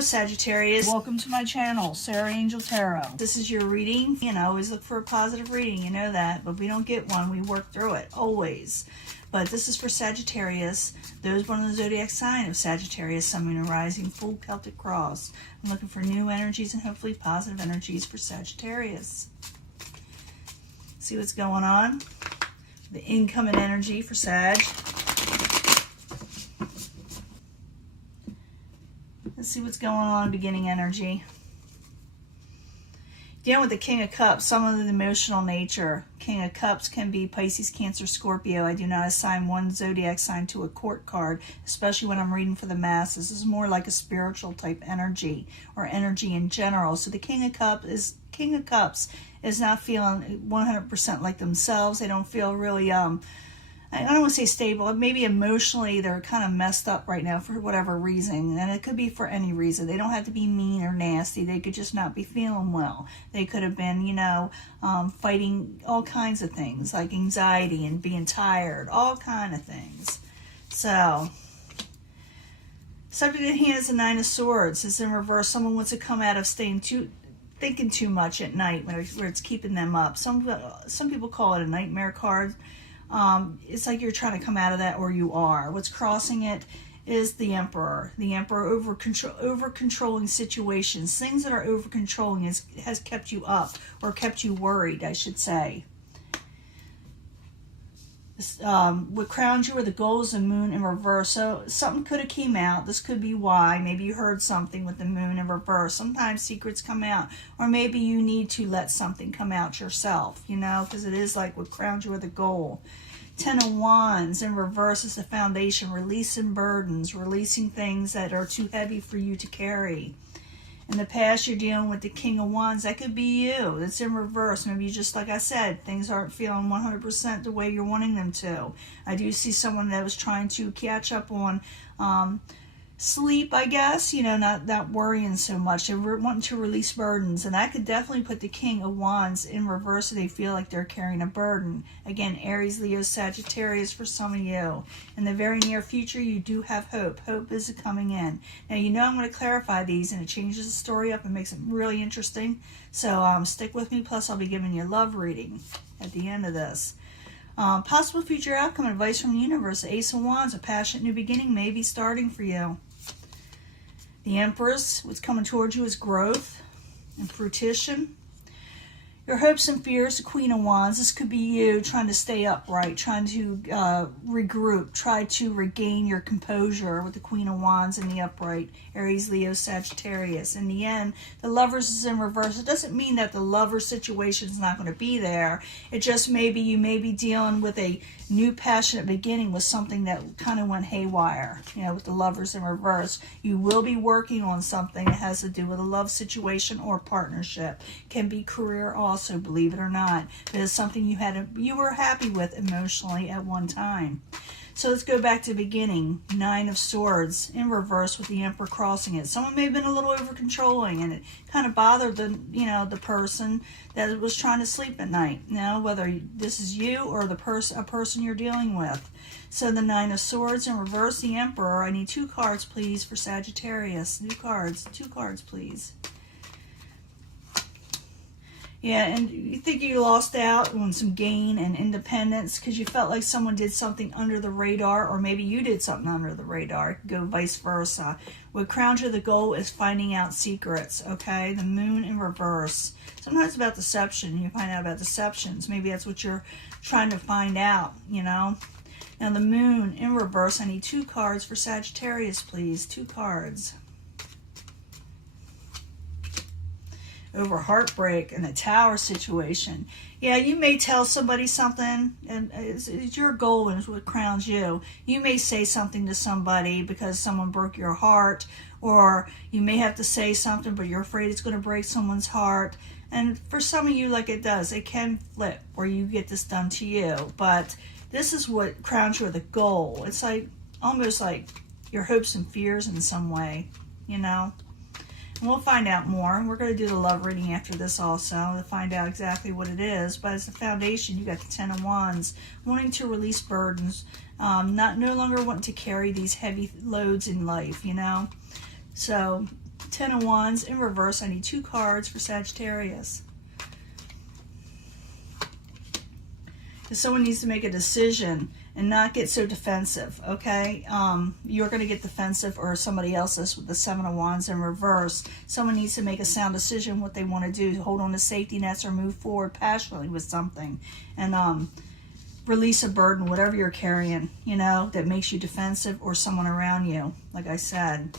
Hello, Sagittarius. Welcome to my channel, Sarah Angel Tarot. This is your reading. You know, always look for a positive reading. You know that. But if we don't get one, we work through it. Always. But this is for Sagittarius. Those born in the zodiac sign of Sagittarius, Sun, Moon, and Rising, full Celtic cross. I'm looking for new energies and hopefully positive energies for Sagittarius. See what's going on? The incoming energy for Sag. Let's see what's going on, beginning energy. Dealing with the King of Cups, some of the emotional nature. King of Cups can be Pisces, Cancer, Scorpio. I do not assign one zodiac sign to a court card, especially when I'm reading for the masses. This is more like a spiritual type energy or energy in general. So the King of Cups is not feeling 100% like themselves. They don't feel really I don't want to say stable, maybe emotionally they're kind of messed up right now for whatever reason. And it could be for any reason. They don't have to be mean or nasty. They could just not be feeling well. They could have been, you know, fighting all kinds of things like anxiety and being tired, all kind of things. So, subject at hand is the Nine of Swords. It's in reverse. Someone wants to come out of thinking too much at night where it's keeping them up. Some people call it a nightmare card. It's like you're trying to come out of that, or you are. What's crossing it is the Emperor. The Emperor over controlling situations. Things that are over controlling has kept you up, or kept you worried, I should say. What crowns you are the goals and moon in reverse. So something could have came out. This could be why. Maybe you heard something with the moon in reverse. Sometimes secrets come out, or maybe you need to let something come out yourself, you know, because it is like what crowns you are the goal. Ten of Wands in reverse is the foundation, releasing burdens, releasing things that are too heavy for you to carry. In the past, you're dealing with the King of Wands. That could be you. It's in reverse. Maybe you just, like I said, things aren't feeling 100% the way you're wanting them to. I do see someone that was trying to catch up on sleep, I guess, you know, not worrying so much. They're wanting to release burdens, and that could definitely put the King of Wands in reverse so they feel like they're carrying a burden. Again, Aries, Leo, Sagittarius for some of you. In the very near future, you do have hope. Hope is coming in. Now, you know I'm going to clarify these, and it changes the story up and makes it really interesting. So stick with me, plus I'll be giving you a love reading at the end of this. Possible future outcome advice from the universe. The Ace of Wands, a passionate new beginning may be starting for you. The Empress, what's coming towards you is growth and fruition. Your hopes and fears, the Queen of Wands. This could be you trying to stay upright, trying to regroup, try to regain your composure with the Queen of Wands in the upright. Aries, Leo, Sagittarius. In the end, the Lovers is in reverse. It doesn't mean that the lover situation is not going to be there. It just maybe you may be dealing with a new passionate beginning with something that kind of went haywire, you know, with the Lovers in reverse. You will be working on something that has to do with a love situation or partnership. Can be career also, believe it or not. But it's something you were happy with emotionally at one time. So let's go back to the beginning. Nine of Swords in reverse with the Emperor crossing it. Someone may have been a little over controlling, and it kind of bothered the person that was trying to sleep at night. Now, whether this is you or a person you're dealing with. So the Nine of Swords in reverse, the Emperor. I need 2 cards, please, for Sagittarius. New cards. 2 cards, please. Yeah, and you think you lost out on some gain and independence because you felt like someone did something under the radar, or maybe you did something under the radar. It could go vice versa. What crowns you the goal is finding out secrets, okay? The Moon in reverse. Sometimes it's about deception. You find out about deceptions. Maybe that's what you're trying to find out, you know? Now, the Moon in reverse. I need 2 cards for Sagittarius, please. 2 cards. Over heartbreak and the Tower situation. Yeah, you may tell somebody something, and it's your goal and it's what crowns you. You may say something to somebody because someone broke your heart, or you may have to say something, but you're afraid it's going to break someone's heart. And for some of you, like it does, it can flip where you get this done to you. But this is what crowns you the goal. It's like almost like your hopes and fears in some way, you know. And we'll find out more. We're going to do the love reading after this also to find out exactly what it is. But as a foundation, you got the Ten of Wands, wanting to release burdens, no longer wanting to carry these heavy loads in life, you know. So Ten of Wands in reverse. I need 2 cards for Sagittarius. Because someone needs to make a decision and not get so defensive, okay? You're going to get defensive, or somebody else is, with the Seven of Wands in reverse. Someone needs to make a sound decision what they want to do, hold on to safety nets or move forward passionately with something. And release a burden, whatever you're carrying, you know, that makes you defensive, or someone around you, like I said.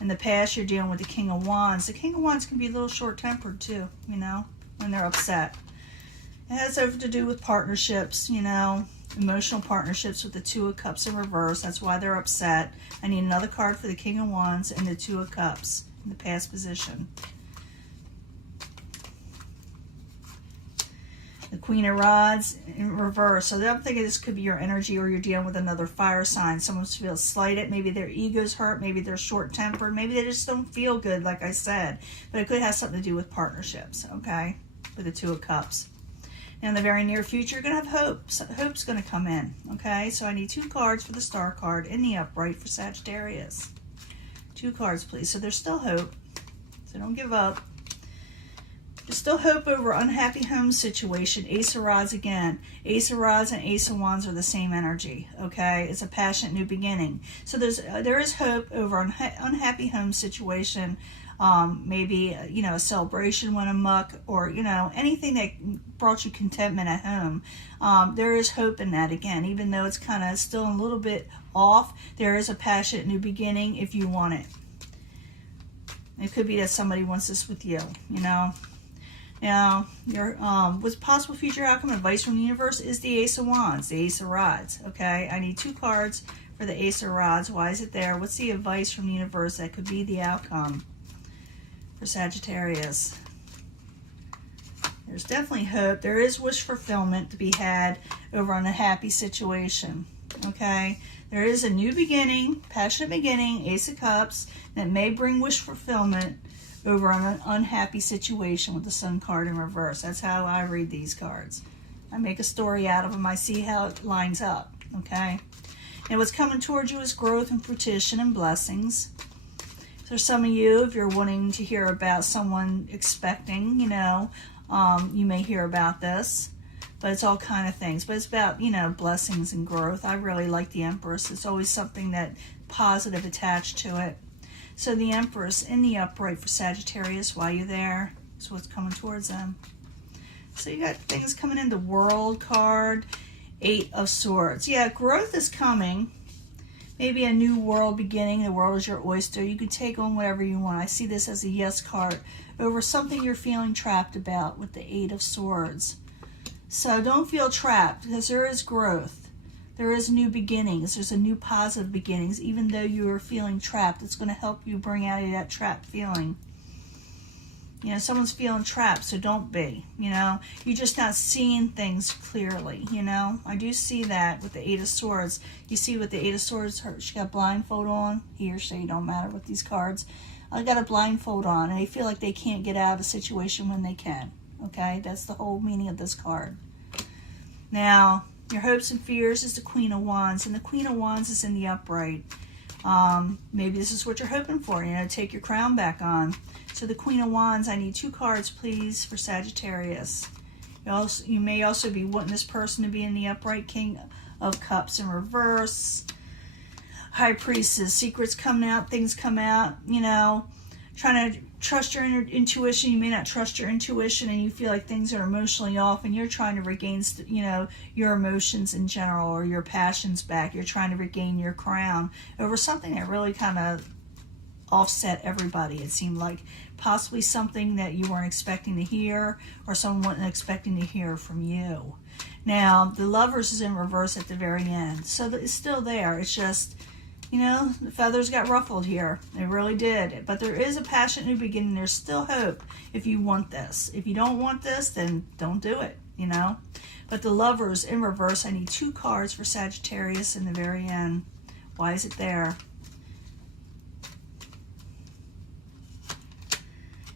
In the past, you're dealing with the King of Wands. The King of Wands can be a little short-tempered too, you know, when they're upset. It has everything to do with partnerships, you know, emotional partnerships with the Two of Cups in reverse. That's why they're upset. I need another card for the King of Wands and the Two of Cups in the past position. The Queen of Rods in reverse. So I'm thinking this could be your energy, or you're dealing with another fire sign. Someone feels slighted. Maybe their ego's hurt. Maybe they're short-tempered. Maybe they just don't feel good, like I said. But it could have something to do with partnerships, okay, with the Two of Cups. Now, in the very near future, you're going to have hope. So hope's going to come in, okay? So I need 2 cards for the Star card in the upright for Sagittarius. 2 cards, please. So there's still hope. So don't give up. There's still hope over unhappy home situation. Ace of Rods again. Ace of Rods and Ace of Wands are the same energy, okay? It's a passionate new beginning. So there is hope over unhappy home situation. Maybe, you know, a celebration went amok, or, you know, anything that brought you contentment at home. There is hope in that again, even though it's kind of still a little bit off. There is a passionate new beginning if you want it. It could be that somebody wants this with you, you know. Now, your what's possible future outcome advice from the universe is the Ace of Wands, the Ace of Rods, okay? I need 2 cards for the Ace of Rods. Why is it there? What's the advice from the universe that could be the outcome for Sagittarius? There's definitely hope. There is wish fulfillment to be had over an unhappy situation, okay? There is a new beginning, passionate beginning, Ace of Cups, that may bring wish fulfillment over an unhappy situation with the Sun card in reverse. That's how I read these cards. I make a story out of them. I see how it lines up, okay? And what's coming towards you is growth and fruition and blessings. So some of you, if you're wanting to hear about someone expecting, you know, you may hear about this. But it's all kind of things. But it's about, you know, blessings and growth. I really like the Empress. It's always something that positive attached to it. So the Empress in the upright for Sagittarius, while you're there, is what's coming towards them. So you got things coming in. The World card, 8 of Swords. Yeah, growth is coming. Maybe a new world beginning. The world is your oyster. You can take on whatever you want. I see this as a yes card over something you're feeling trapped about with the 8 of Swords. So don't feel trapped, because there is growth. There is new beginnings. There's a new positive beginnings. Even though you are feeling trapped, it's going to help you bring out of that trapped feeling. You know, someone's feeling trapped, so don't be. You know, you're just not seeing things clearly, you know. I do see that with the 8 of Swords. You see with the 8 of Swords, she got a blindfold on. He or she, don't matter with these cards. I got a blindfold on, and they feel like they can't get out of a situation when they can. Okay, that's the whole meaning of this card. Now, your hopes and fears is the Queen of Wands, and the Queen of Wands is in the upright. Maybe this is what you're hoping for, you know, take your crown back on. So the Queen of Wands, I need 2 cards, please, for Sagittarius. You may also be wanting this person to be in the upright. King of Cups in reverse. High Priestess, secrets coming out, things come out, you know, trying to trust your intuition. You may not trust your intuition, and you feel like things are emotionally off, and you're trying to regain, you know, your emotions in general, or your passions back. You're trying to regain your crown over something that really kind of offset everybody. It seemed like possibly something that you weren't expecting to hear, or someone wasn't expecting to hear from you. Now, the Lovers is in reverse at the very end, so it's still there. It's just, you know, the feathers got ruffled here. They really did. But there is a passionate new beginning. There's still hope if you want this. If you don't want this, then don't do it, you know. But the Lovers in reverse, I need 2 cards for Sagittarius in the very end. Why is it there?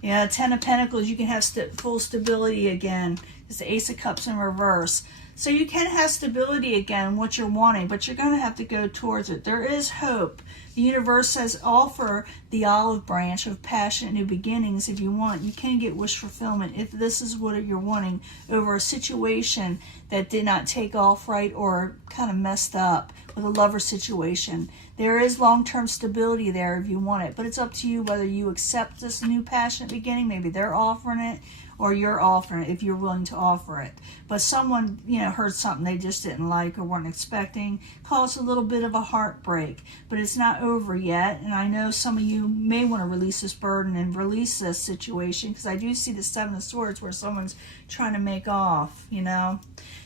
Yeah, 10 of Pentacles, you can have full stability again. It's the Ace of Cups in reverse. So you can have stability again, what you're wanting, but you're going to have to go towards it. There is hope. The universe says offer the olive branch of passionate new beginnings if you want. You can get wish fulfillment if this is what you're wanting over a situation that did not take off right or kind of messed up with a lover situation. There is long-term stability there if you want it, but it's up to you whether you accept this new passionate beginning. Maybe they're offering it, or you're offering it if you're willing to offer it. But someone, heard something they just didn't like or weren't expecting, caused a little bit of a heartbreak. But it's not over yet, and I know some of you may want to release this burden and release this situation, because I do see the Seven of Swords where someone's trying to make off,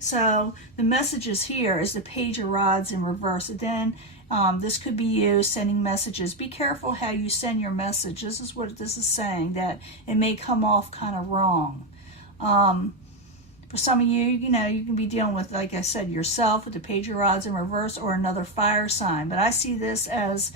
So the messages here is the Page of Rods in reverse. And then this could be you sending messages. Be careful how you send your message. This is what this is saying, that it may come off kind of wrong. For some of you, you can be dealing with, like I said, yourself with the Page of Rods in reverse, or another fire sign. But I see this as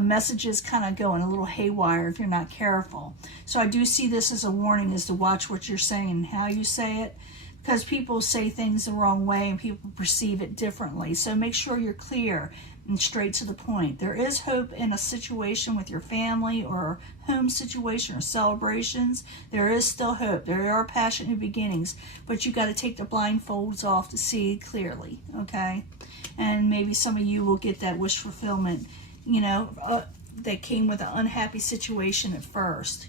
messages kind of going a little haywire if you're not careful. So I do see this as a warning, is to watch what you're saying and how you say it, because people say things the wrong way and people perceive it differently. So make sure you're clear and straight to the point. There is hope in a situation with your family or home situation or celebrations. There is still hope. There are passionate new beginnings, but you got to take the blindfolds off to see clearly, okay? And maybe some of you will get that wish fulfillment, that came with an unhappy situation at first,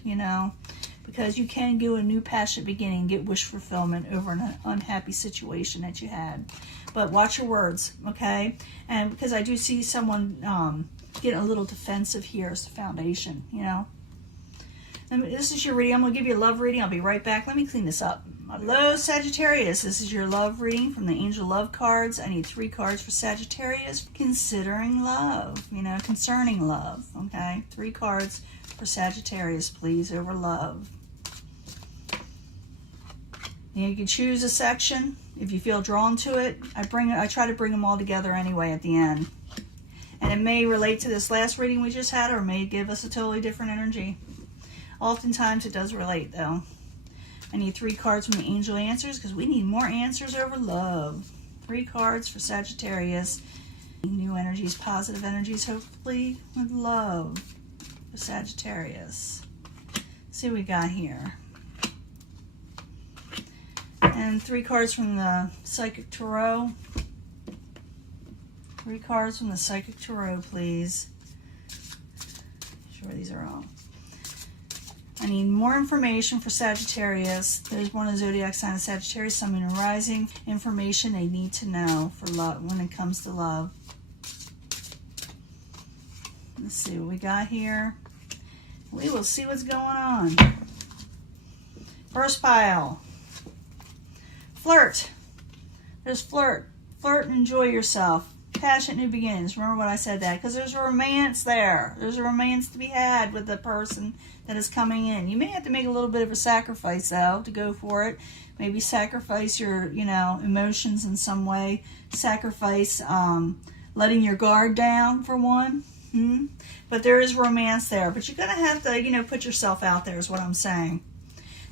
because you can do a new passionate beginning and get wish fulfillment over an unhappy situation that you had. But watch your words, okay? And because I do see someone getting a little defensive here as the foundation, And this is your reading. I'm going to give you a love reading. I'll be right back. Let me clean this up. Hello, Sagittarius. This is your love reading from the Angel Love cards. I need 3 cards for Sagittarius. Considering love, concerning love, okay? 3 cards for Sagittarius, please, over love. You can choose a section if you feel drawn to it. I try to bring them all together anyway at the end. And it may relate to this last reading we just had, or it may give us a totally different energy. Oftentimes it does relate, though. I need 3 cards from the Angel Answers, because we need more answers over love. 3 cards for Sagittarius. New energies, positive energies, hopefully with love for Sagittarius. Let's see what we got here. And 3 cards from the Psychic Tarot. 3 cards from the Psychic Tarot, please. Sure these are all. I need more information for Sagittarius. There's one of the zodiac sign of Sagittarius, Sun, Moon, and Rising. Information they need to know for love when it comes to love. Let's see what we got here. We will see what's going on. First pile. Flirt. There's flirt. Flirt and enjoy yourself. Passionate new beginnings. Remember when I said that? Because there's a romance there. There's a romance to be had with the person that is coming in. You may have to make a little bit of a sacrifice, though, to go for it. Maybe sacrifice your, emotions in some way. Sacrifice letting your guard down, for one. But there is romance there. But you're going to have to, put yourself out there is what I'm saying.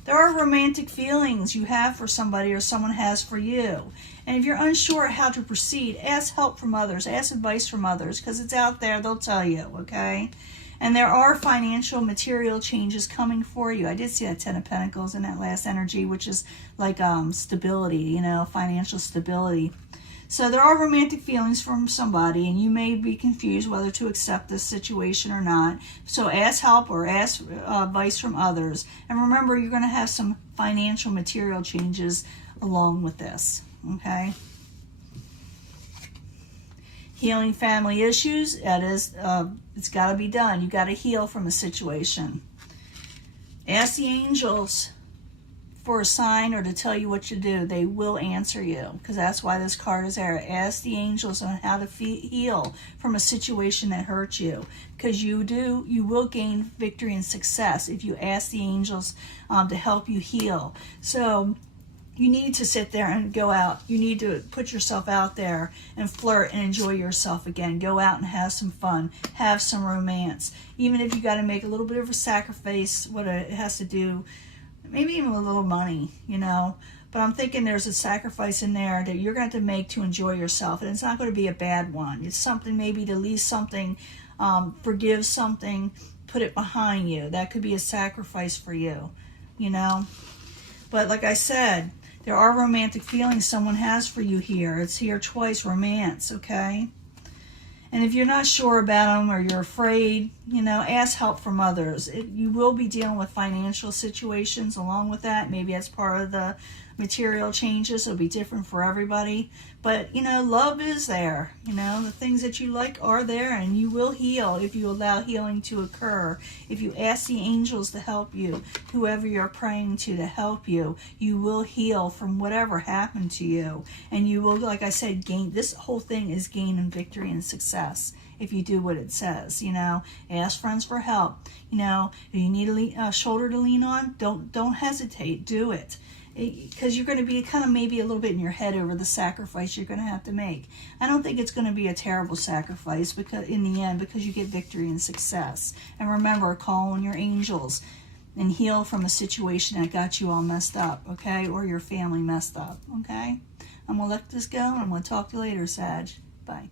There are romantic feelings you have for somebody or someone has for you. And if you're unsure how to proceed, ask help from others. Ask advice from others, because it's out there. They'll tell you, okay? And there are financial, material changes coming for you. I did see that 10 of Pentacles in that last energy, which is like stability, financial stability. So there are romantic feelings from somebody, and you may be confused whether to accept this situation or not. So ask help or ask advice from others. And remember, you're going to have some financial, material changes along with this, okay? Healing family issues, that is, it's got to be done. You got to heal from a situation. Ask the angels for a sign or to tell you what to do. They will answer you, because that's why this card is there. Ask the angels on how to heal from a situation that hurt you, because you will gain victory and success if you ask the angels to help you heal. So you need to sit there and go out. You need to put yourself out there and flirt and enjoy yourself again. Go out and have some fun. Have some romance. Even if you got to make a little bit of a sacrifice, what it has to do, maybe even a little money, But I'm thinking there's a sacrifice in there that you're going to have to make to enjoy yourself. And it's not going to be a bad one. It's something, maybe to leave something, forgive something, put it behind you. That could be a sacrifice for you, you know. But like I said, there are romantic feelings someone has for you here. It's here twice, romance, okay? And if you're not sure about them or you're afraid, you know, ask help from others. You will be dealing with financial situations along with that. Maybe that's part of the material changes. It'll be different for everybody. But, you know, love is there. You know, the things that you like are there, and you will heal if you allow healing to occur. If you ask the angels to help you, whoever you're praying to help you, you will heal from whatever happened to you. And you will, like I said, gain. This whole thing is gain and victory and success if you do what it says. You know, ask friends for help. You know, if you need a shoulder to lean on, don't hesitate. Do it. Because you're going to be kind of maybe a little bit in your head over the sacrifice you're going to have to make. I don't think it's going to be a terrible sacrifice because in the end, because you get victory and success. And remember, call on your angels and heal from a situation that got you all messed up, okay? Or your family messed up, okay? I'm going to let this go, and I'm going to talk to you later, Sag. Bye.